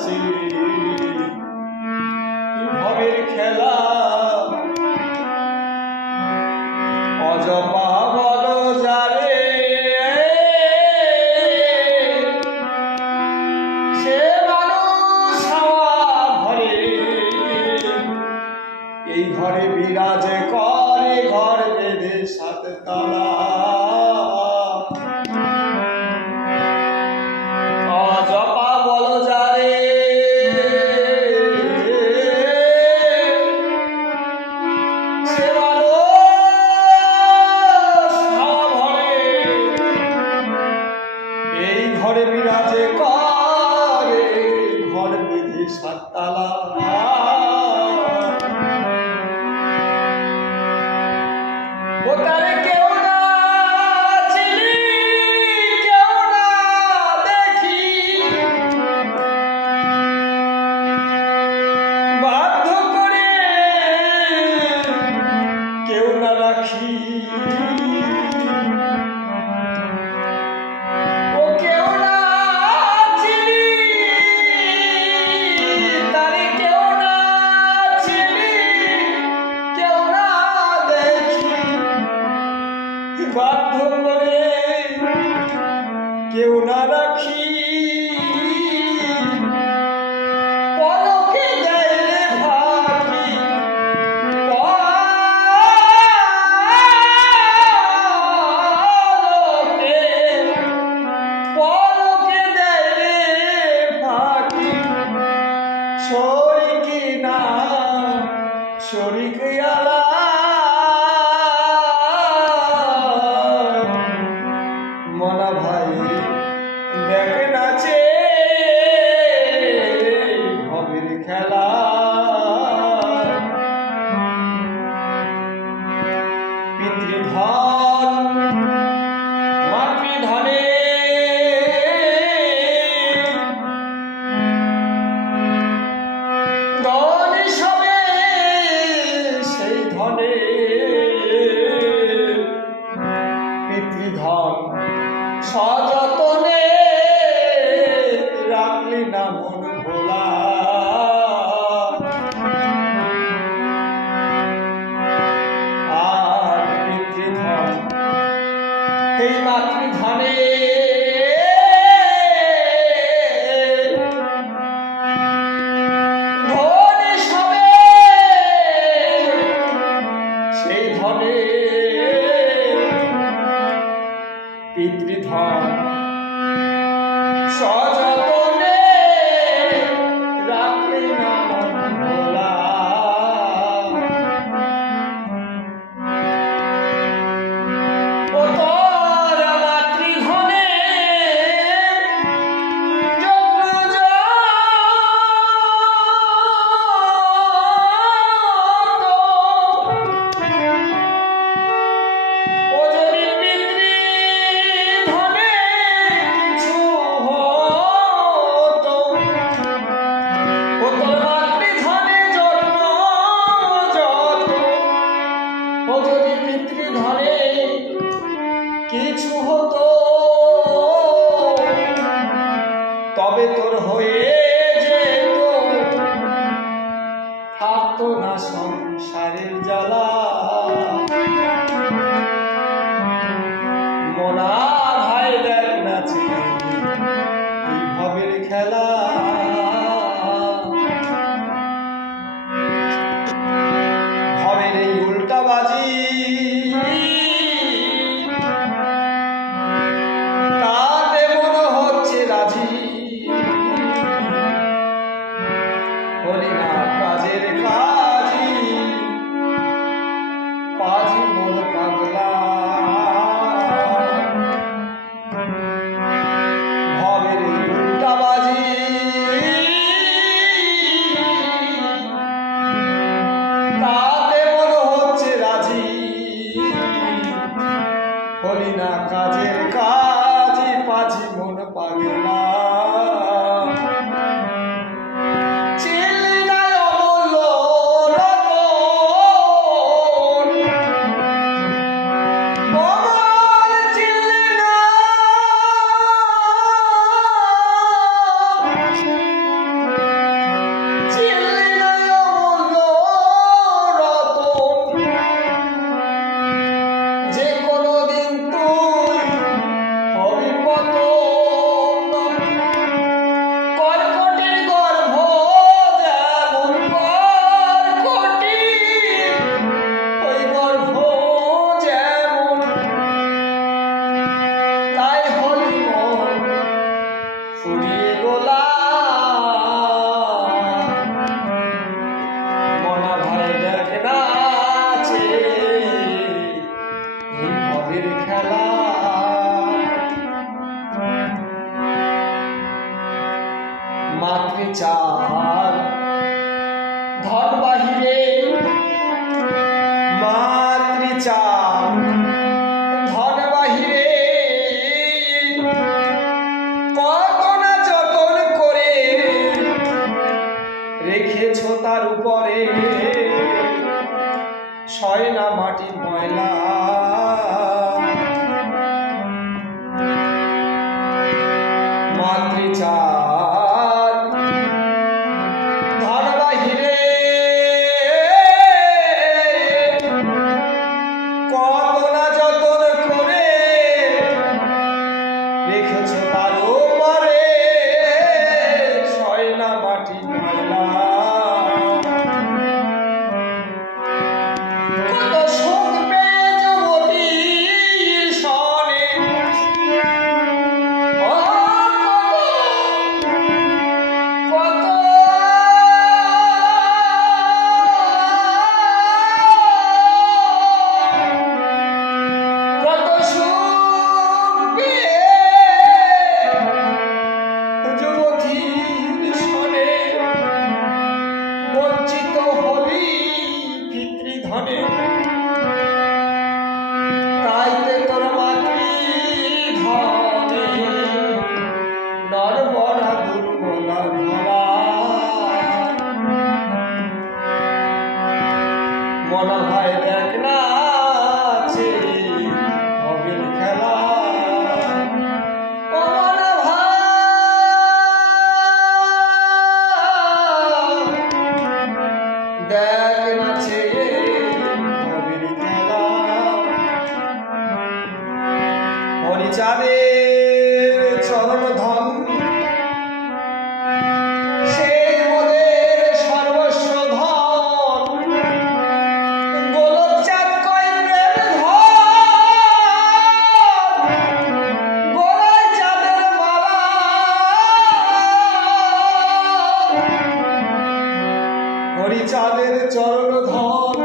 নাচে ভবের খেলা অজপা বল যারে সে মানুষ হাওয়া ভরে এই ঘরে বিরাজ করে ঘর বেঁধে সাত তালা অজপা বল যারে সে মানুষ হাওয়া ভরে এই ঘরে বিরাজে করে ঘর বেঁধে সাত তালা ওটারে কেউ না চিনি কেউ না দেখি বাধ্য করে কেউ না রাখি ও কেউ না চিনি তারে কেউ না চিনি কেউ না দেখি বাধ্য করে কেউ না রাখি পলকে দেয় রে ফাঁকি পলকে দেয় রে ফাঁকি শরিকি না শরিক আলা মনা ভাই দেখ নাচে ভবের খেলা পিতৃধন মাতৃধনে ধন সবে সেই ধনে পিতৃধন সযতনে রাখলি না মন ভোলা আর পিতৃধন এই মাতৃধনে ধনে সবে সেই ধনে পিতৃধন সযতনে রাখলি না মন ভোলা ও তোর মাতৃধনে যত্ন ও যদি পিতৃধনে কিছু হতো ও তোর মাতৃধনে জন্ম যত ও যদি পিতৃধনে কিছু হতো তবে তোর হয়ে যেত থাকতো না সংসারের জ্বালা মনা ভাই দেখ নাচে এই ভবের খেলা ভবের এই উল্টাবাজি তাতে মনে হচ্ছে রাজি হলি না কাজের কাজী মাতৃচার ধন বাহিরে মাতৃচার ধন বাহিরে কত না যতন করে রেখেছ তার উপরে সয় না মাটির ময়লা মাতৃচার ধন বাহিরে কত না যতন করে রেখেছ তার উপরে সয় না মাটির ময়লা কত শোক পেয়ে সনে বঞ্চিত হলি পিতৃধনে তাইতে তোর মাতৃধনে নরবরা দুর্বলা ধরা মনে হয় দেখ না হবির খেলা দেখ নাচে হবির খেলা হরিচাঁদের চরণ ধন সে মোদের সর্বস্ব ধন গোলকচাঁদ কয় প্রেম ধন গোলায় চাঁদের মালা হরিচাঁদের চরণ ধন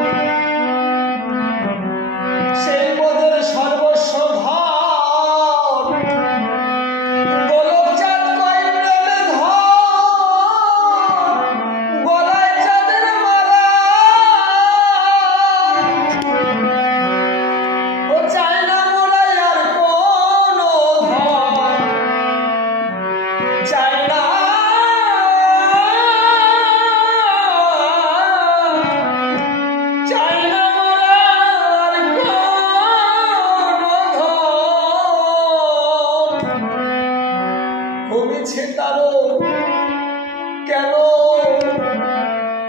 সেই মোদের সর্বস্ব ধন গোলকচাঁদ কয় প্রেম ধন গলায় চাঁদের মালা ও চাই না মোরাই আর কোনো ধন চাই না চাই না মোরার কোনো ধন হয়েছে তারও কেন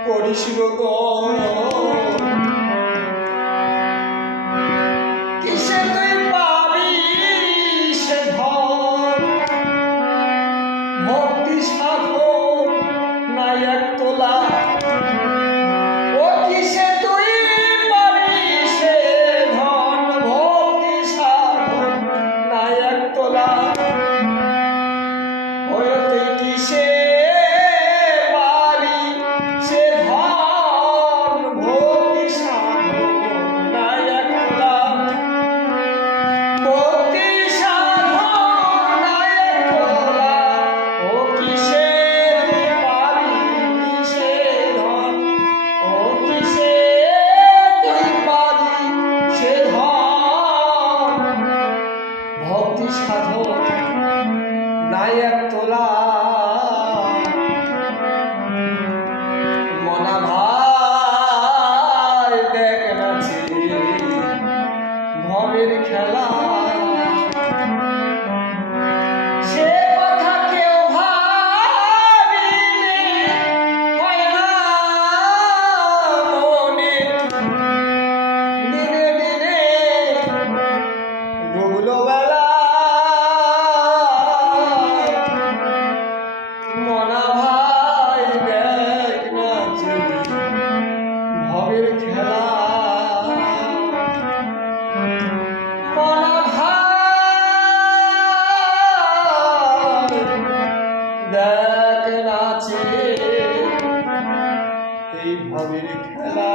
করিস রোদন কিসে তুই পাবি সে ধন ভক্তি সাধন নাই এক তোলা ও কিসে তুই পাবি সে ধন ভক্তি সাধন নাই এক তোলা ওই তুই কিসে পাবি সে ধন ভক্তি সাধন নাই এক তোলা ভক্তি সাধন নাই এক তোলা ও কিসে তুই পাবি সে ধন ও কিসে তুই পাবি সে ধন ভক্তি সাধন নাই এক তোলা মনা ভাই দেখ নাচে ভবের খেলা সে কথা কেউ ভাবিনি হয় না মনে দিনে দিনে ডুবলো বেলা মনা ভাই দেখ নাচে ভবের খেলা মনা ভাই দেখ নাচে এই ভবের খেলা